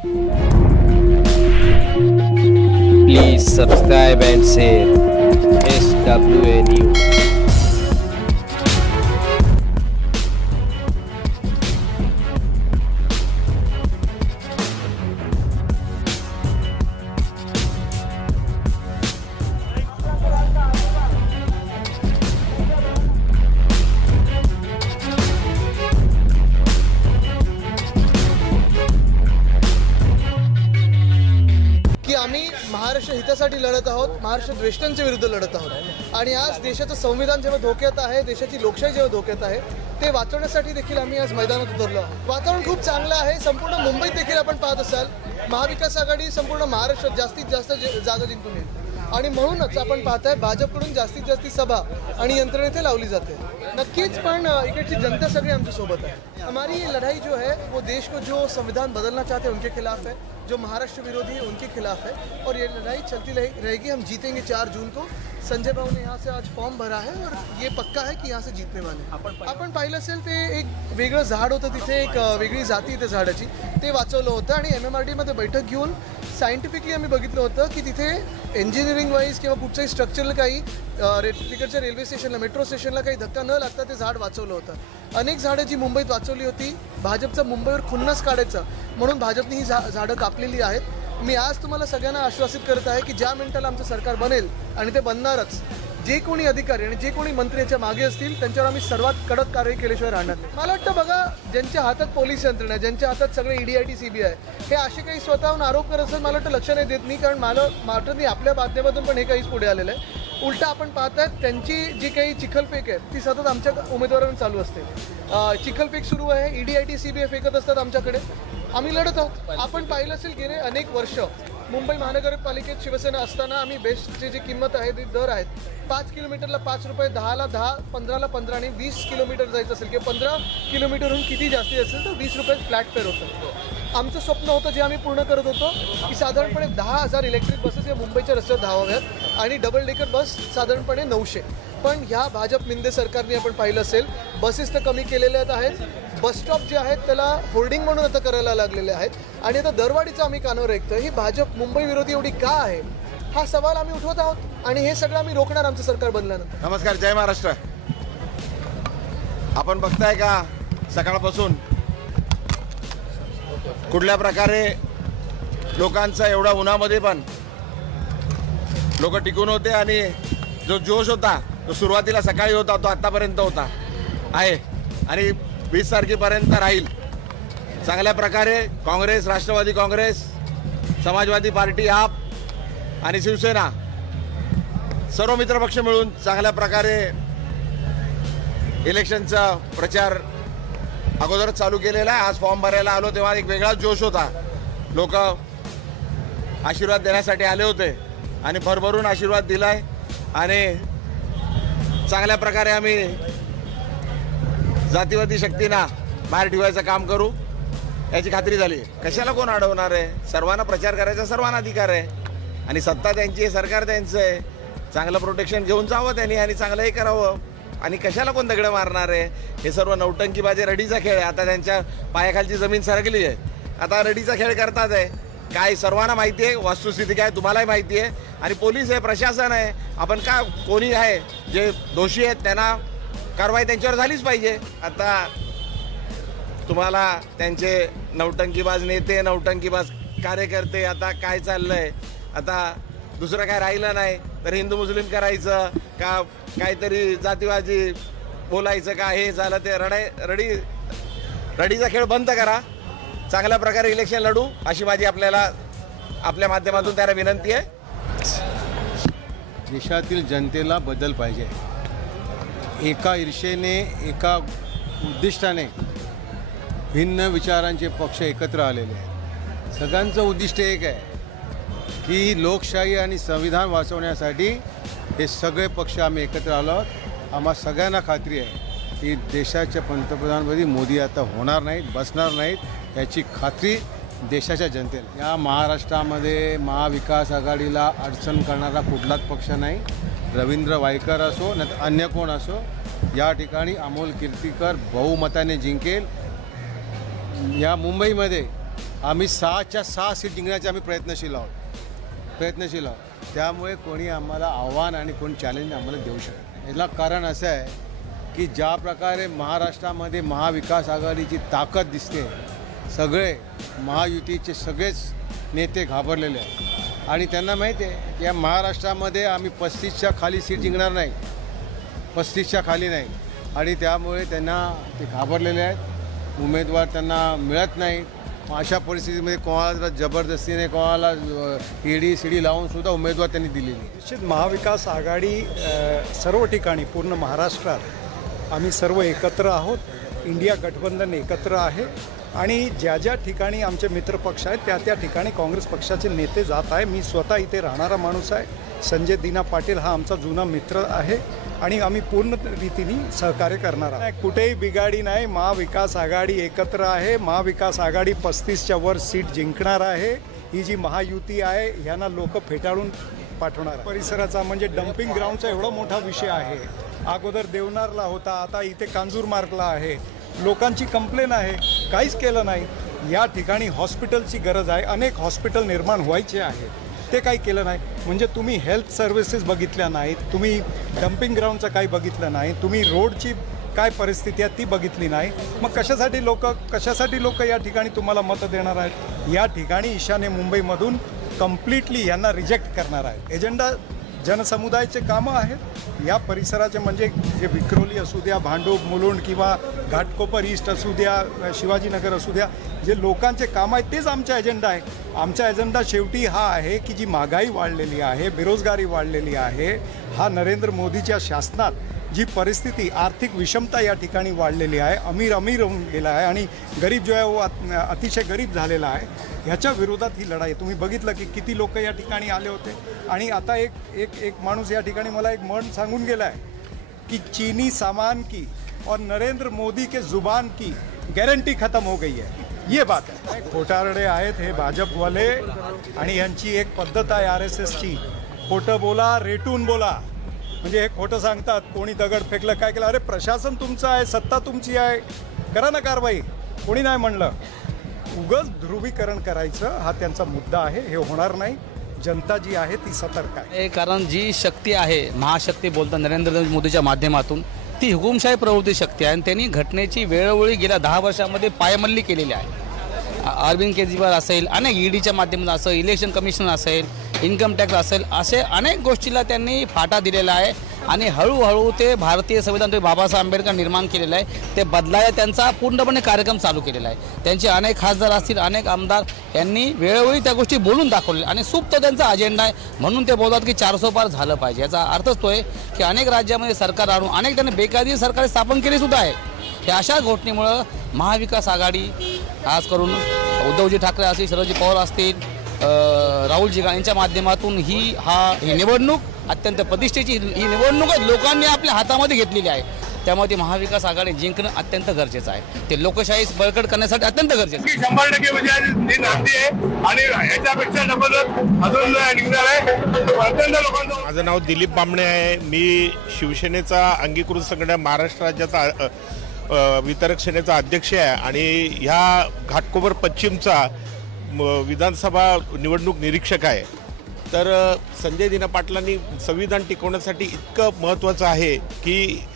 Please subscribe and share SWA News. की आम्ही महाराष्ट्र हितासाठी लढत आहोत, महाराष्ट्र द्वेषांच्या विरुद्ध लढत आहोत आणि आज देशाचं संविधान जेव्हा धोक्यात आहे, देशाची लोकशाही जेव्हा धोक्यात आहे, ते वाचवण्यासाठी देखील आम्ही आज मैदानात उतरलो आहोत. वातावरण खूप चांगलं आहे. संपूर्ण मुंबईत देखील आपण पाहत असाल महाविकास आघाडी संपूर्ण महाराष्ट्रात जास्तीत जास्त जागा जिंकून येईल आणि म्हणूनच आपण पाहताय भाजपकडून जास्तीत जास्त सभा आणि यंत्रणा इथे लावली जाते. नक्कीच पण इकडची जनता सगळी आमच्या सोबत आहे. हमारी ये लड़ाई जो है वो देश को जो संविधान बदलना चाहते हैं उनके खिलाफ है, जो महाराष्ट्र विरोधी है उनके खिलाफ है और ये लड़ाई चलती रहेगी. हम जीतेंगे 4 जून को. संजय भाऊ ने यहाँ से आज फॉर्म भरा है और ये पक्का है कि यहाँ से जीतने वाले. आपण पाहिलं असेल ते एक वेगळं झाड होतं तिथे, एक वेगळी जाती त्या झाडाची, ते वाचवलं होतं आणि MMRD मध्ये बैठक घेऊन सायंटिफिकली आम्ही बघितलं होतं की तिथे इंजिनिअरिंग वाईज किंवा कुठच्याही स्ट्रक्चरला काही तिकडच्या रेल्वे स्टेशनला मेट्रो स्टेशनला काही धक्का न लागता ते झाड वाचवलं होतं. अनेक झाडं जी मुंबईत वाचवली होती, भाजपचा मुंबईवर खुन्नस काढायचा म्हणून भाजपने ही झाडं कापलेली आहेत. मी आज तुम्हाला सगळ्यांना आश्वासित करत आहे की ज्या मिनिटाला आमचं सरकार बनेल आणि ते बनणारच, जे कोणी अधिकारी आणि जे कोणी मंत्री याच्या मागे असतील त्यांच्यावर आम्ही सर्वात कडक कारवाई केल्याशिवाय राहणार नाही. मला वाटतं बघा, ज्यांच्या हातात पोलीस यंत्रणा आहे, ज्यांच्या हातात सगळे ED CBI हे असे काही स्वतःहून आरोप करत असेल मला वाटतं लक्ष नाही देत नाही, कारण मला वाटत नाही आपल्या माध्यमातून पण हे काहीच पुढे आलेलं आहे. उलटा आपण पाहतायत त्यांची जी काही चिखलफेक आहे ती सतत आमच्या उमेदवारांवर चालू असते. चिखलफेक सुरू आहे, ED CBI फेकत असतात आमच्याकडे. आम्ही लढत आहोत. आपण पाहिलं असेल गेले अनेक वर्ष मुंबई महानगरपालिकेत शिवसेना असताना आम्ही बेस्टची जी किंमत आहे ती दर आहेत 5 किलोमीटरला 5 रुपये, 10ला 10, 15ला 15 आणि 20 किलोमीटर जायचं असेल किंवा 15 किलोमीटरहून किती जास्ती असेल तर 20 रुपये फ्लॅट फेअर होतं. आमचं स्वप्न होतं जे आम्ही पूर्ण करत होतो की साधारणपणे 10,000 इलेक्ट्रिक बसेस या मुंबईच्या रस्त्यावर धावाव्यात आणि डबल डेकर बस साधारणपणे 900. पण ह्या भाजप मिंदे सरकारने आपण पाहिलं असेल बसेस तर कमी केलेल्या आहेत, बसस्टॉप जे आहेत त्याला होर्डिंग म्हणून आता करायला लागलेले आहेत आणि आता दरवाढीचं आम्ही कानावर ऐकतो. ही भाजप मुंबई विरोधी एवढी का आहे हा सवाल आम्ही उठवत आहोत आणि हे सगळं आम्ही रोखणार आमचं सरकार बनल्यानंतर. नमस्कार, जय महाराष्ट्र. आपण बघताय का सकाळपासून कुठल्या प्रकारे लोकांचा एवढा उन्हामध्ये पण लोक टिकून होते आणि जो जोश होता तो सुरुवातीला सकाळी होता तो आत्तापर्यंत होता आहे आणि 20 तारखेपर्यंत राहील. चांगल्या प्रकारे काँग्रेस, राष्ट्रवादी काँग्रेस, समाजवादी पार्टी, आप आणि शिवसेना सर्व मित्रपक्ष मिळून चांगल्या प्रकारे इलेक्शनचा प्रचार अगोदरच चालू केलेला आहे. आज फॉर्म भरायला आलो तेव्हा एक वेगळाच जोश होता. लोक आशीर्वाद देण्यासाठी आले होते आणि भरभरून आशीर्वाद दिलाय आणि चांगल्या प्रकारे आम्ही जातीवादी शक्तींना बाहेर ठेवायचं काम करू याची खात्री झाली. कशाला कोण अडवणार आहे? सर्वांना प्रचार करायचा सर्वांना अधिकार आहे आणि सत्ता त्यांची आहे, सरकार त्यांचं आहे. चांगलं प्रोटेक्शन घेऊन जावं त्यांनी आणि चांगलंही करावं आणि कशाला कोण दगडं मारणार आहे? हे सर्व नौटंकीबाजी रडीचा खेळ आहे. आता त्यांच्या पायाखालची जमीन सरकली आहे, आता रडीचा खेळ करतात आहे. काय सर्वांना माहिती आहे वस्तुस्थिती काय, तुम्हालाही माहिती आहे आणि पोलीस आहे, प्रशासन आहे. आपण का कोणी आहे जे दोषी आहेत त्यांना कारवाई त्यांच्यावर झालीच पाहिजे. आता तुम्हाला त्यांचे नौटंकीबाज नेते, नौटंकीबाज कार्यकर्ते, आता काय चाललंय, आता दुसरं काय राहिलं नाही तर हिंदू मुस्लिम करायचं का, काहीतरी जातीवादी बोलायचं का, हे झालं ते रडीचा खेळ बंद करा. चांगल्या प्रकारे इलेक्शन लढू अशी माझी आपल्या माध्यमातून त्याला विनंती आहे. देशातील जनतेला बदल पाहिजे. एका ईर्षेने, एका उद्दिष्टाने भिन्न विचारांचे पक्ष एकत्र आलेले आहेत. सगळ्यांचं उद्दिष्ट एक आहे की लोकशाही आणि संविधान वाचवण्यासाठी हे सगळे पक्ष आम्ही एकत्र आलो आहोत. आम्हा सगळ्यांना खात्री आहे की देशाचे पंतप्रधानपदी मोदी आता होणार नाहीत, बसणार नाहीत याची खात्री देशाच्या जनतेला. या महाराष्ट्रामध्ये महाविकास आघाडीला अडचण करणारा कुठलाच पक्ष नाही. रवींद्र वायकर असो नाही तर अन्य कोण असो, या ठिकाणी अमोल कीर्तीकर बहुमताने जिंकेल. या मुंबईमध्ये आम्ही 6च्या 6 सीट जिंकण्याचे आम्ही प्रयत्नशील आहोत. त्यामुळे कोणी आम्हाला आव्हान आणि कोणी चॅलेंज आम्हाला देऊ शकत नाही. याला कारण असं आहे की ज्या प्रकारे महाराष्ट्रामध्ये महाविकास आघाडीची ताकद दिसते, सगळे महायुतीचे सगळेच नेते घाबरलेले आहेत आणि त्यांना माहिती आहे की या महाराष्ट्रामध्ये आम्ही 35च्या खाली सीट जिंकणार नाही, 35च्या खाली नाही. आणि त्यामुळे त्यांना ते घाबरलेले आहेत. उमेदवार त्यांना मिळत नाही. अशा परिस्थितीमध्ये कोणाला जबरदस्तीने कोणाला ईडी सीडी लावून सुद्धा उमेदवार त्यांनी दिलेली. निश्चित महाविकास आघाडी सर्व ठिकाणी पूर्ण महाराष्ट्रात आम्ही सर्व एकत्र आहोत. इंडिया गठबंधन एकत्र आहे आणि ज्या ज्या ठिकाणी आमचे मित्रपक्ष आहेत त्या ठिकाणी काँग्रेस पक्षाचे नेते जात आहे. मी स्वतः इथे राहणारा माणूस आहे. संजय दिना पाटील हा आमचा जुना मित्र आहे आणि आम्ही पूर्ण रीतीने सहकार्य करणार आहोत. कुठेही बिघाडी नाही. महाविकास आघाडी एकत्र आहे. महाविकास आघाडी 35च्या वर सीट जिंकणार आहे. ही जी महायुती आहे ह्यांना लोक फेटाळून पाठवणार. परिसराचा म्हणजे डम्पिंग ग्राउंडचा एवढा मोठा विषय आहे. अगोदर देवनारला होता, आता इथे कांजूरमार्गला आहे. लोकांची कंप्लेन आहे, काहीच केलं नाही. या ठिकाणी हॉस्पिटलची गरज आहे. अनेक हॉस्पिटल निर्माण व्हायचे आहेत, ते काही केलं नाही. म्हणजे तुम्ही हेल्थ सर्व्हिसेस बघितल्या नाहीत, तुम्ही डम्पिंग ग्राउंडचं काही बघितलं नाही, तुम्ही रोडची काय परिस्थिती आहे ती बघितली नाही. मग कशासाठी लोक या ठिकाणी तुम्हाला मतं देणार आहेत? या ठिकाणी ईशान्य मुंबईमधून कम्प्लिटली यांना रिजेक्ट करणार आहे. एजेंडा जनसमुदायाचे कामं आहेत. या परिसराचे म्हणजे जे विक्रोली असू द्या, भांडूप, मुलुंड किंवा घाटकोपर ईस्ट असू द्या, शिवाजीनगर असू द्या, जे लोकांचे कामं आहेत तेच आमचा एजेंडा आहे. आमचा एजेंडा शेवटी हा आहे की जी महागाई वाढलेली आहे, बेरोजगारी वाढलेली आहे, हा नरेंद्र मोदीच्या शासनात जी परिस्थिती, आर्थिक विषमता या ठिकाणी वाढलेली आहे, अमीर होऊन गेला आहे आणि गरीब जो आहे वो अतिशय गरीब झालेला आहे, ह्याच्या विरोधात ही लढाई. तुम्ही बघितलं की किती लोक या ठिकाणी आले होते. आणि आता एक माणूस या ठिकाणी मला एक म्हण सांगून गेला आहे की चीनी सामान की और नरेंद्र मोदी के जुबान की गॅरंटी खत्म हो गई है. ये बात आहे. खोटारडे आहेत हे भाजपवाले आणि यांची एक पद्धत आहे RSSची, खोटं बोला रेटून बोला. म्हणजे हे खोटं सांगतात, कोणी दगड फेकलं, काय केलं, अरे प्रशासन तुमचं आहे, सत्ता तुमची आहे, करा ना कारवाई. कोणी नाही म्हणलं. उगाच ध्रुवीकरण करायचं हा त्यांचा मुद्दा आहे. हे होणार नाही. जनता जी आहे ती सतर्क आहे. कारण जी शक्ती आहे, महाशक्ती बोलतात नरेंद्र मोदीच्या माध्यमातून, ती हुकुमशाही प्रवृत्ती शक्ती आहे आणि त्यांनी घटनेची वेळोवेळी गेल्या 10 वर्षामध्ये पायमल्ली केलेली आहे. अरविंद केजरीवाल असेल, अनेक ईडीच्या माध्यमातून असेल, इलेक्शन कमिशन असेल, इन्कम टॅक्स असेल, असे अनेक गोष्टीला त्यांनी फाटा दिलेला आहे आणि हळूहळू ते भारतीय संविधान बाबासाहेब आंबेडकर निर्माण केलेलं आहे ते बदलायला त्यांचा पूर्णपणे कार्यक्रम चालू केलेला आहे. त्यांचे अनेक खासदार असतील, अनेक आमदार यांनी वेळोवेळी त्या गोष्टी बोलून दाखवले आणि सुप्त त्यांचा अजेंडा आहे. म्हणून ते बोलतात की 400 पार झालं पाहिजे. याचा अर्थच तो आहे की अनेक राज्यामध्ये सरकार आणून अनेक त्यांनी बेकायदेशीर सरकार स्थापन केली सुद्धा आहे. हे अशा घटनेमुळं महाविकास आघाडी खास करून उद्धवजी ठाकरे असतील, शरदजी पवार असतील, राहुलजी गांधी यांच्या माध्यमातून ही निवडणूक अत्यंत प्रतिष्ठेची ही निवडणूक लोकांनी आपल्या हातामध्ये घेतलेली आहे. त्यामुळे ती महाविकास आघाडी जिंकणं अत्यंत गरजेचं आहे. ते लोकशाही बळकट करण्यासाठी अत्यंत गरजेचं आहे. 100% म्हणजे आहे आणि याच्यापेक्षा डबल अजून निघणार आहे. माझं नाव दिलीप बामणे आहे. मी शिवसेनेचा अंगीकृत संघटना महाराष्ट्र राज्याचा वितरक सेनेचा अध्यक्ष आहे आणि ह्या घाटकोपर पश्चिमचा विधानसभा निवडणूक निरीक्षक आहे. तर संजय दिना पाटलांनी संविधान टिकवण्यासाठी इतकं महत्त्वाचं आहे की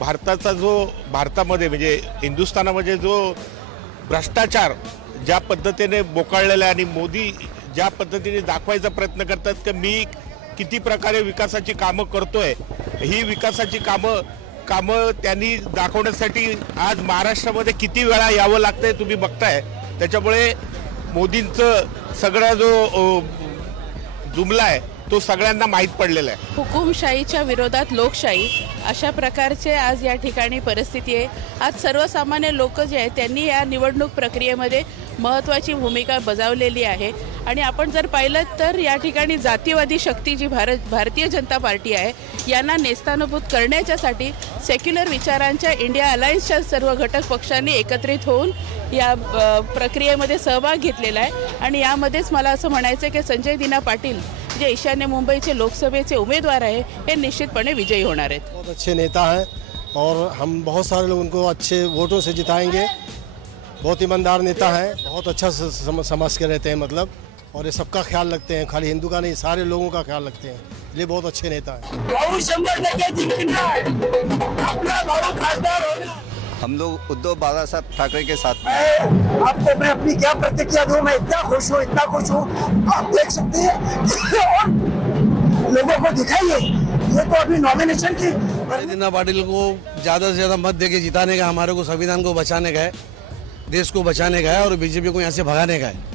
भारतामध्ये म्हणजे हिंदुस्थानामध्ये जो भ्रष्टाचार ज्या पद्धतीने बोकाळलेला आहे आणि मोदी ज्या पद्धतीने दाखवायचा प्रयत्न करतात की मी किती प्रकारे विकासाची कामं करतोय, ही विकासाची कामं त्यांनी दाखवण्यासाठी आज महाराष्ट्रामध्ये किती वेळा यावं लागतंय तुम्ही बघताय. त्याच्यामुळे मोदींचं सगळा जो जुमला आहे तो सगळ्यांना माहीत पडलेला आहे. हुकुमशाहीच्या विरोधात लोकशाही अशा प्रकारचे आज या ठिकाणी परिस्थिती आहे. आज सर्वसामान्य लोक जे आहेत त्यांनी या निवडणूक प्रक्रियेमध्ये महत्त्वाची भूमिका बजावलेली आहे आणि आपण जर पाहिलं तर या ठिकाणी जातीवादी शक्ती जी भारतीय जनता पार्टी आहे यांना नेस्तानुभूत करण्याच्यासाठी सेक्युलर विचारांच्या इंडिया अलायन्सच्या सर्व घटक पक्षांनी एकत्रित होऊन या प्रक्रियेमध्ये सहभाग घेतलेला आहे आणि यामध्येच मला असं म्हणायचं आहे की संजय दिना पाटील जे ईशान्य मुंबईचे लोकसभेचे उमेदवार आहे हे निश्चितपणे विजयी होणार आहेत. बहुत अच्छे नेता हैं और हम बहुत सारे लोग उनको अच्छे वोटों से जिताएंगे. बहुत ईमानदार नेता हैं, बहुत अच्छा समझ के रहते हैं मतलब, और ये सबका ख्याल रखते हैं, खाली हिंदू का नहीं सारे लोगों का ख्याल रखते हैं, इसलिए बहुत अच्छे नेता हैं। हम लोग उद्धव बालासाहेब ठाकरे के साथ में। आपको मैं अपनी क्या प्रतिक्रिया दूं, मैं इतना खुश हूँ आप देख सकते हैं और लोगों को दिखाइए, ये तो अभी नॉमिनेशन की। जयंत पाटिल को ज़्यादा से ज़्यादा मत देके जिताने का, हमारे को संविधान को बचाने का है, देश को बचाने का है और बीजेपी को यहाँ से भगाने का है।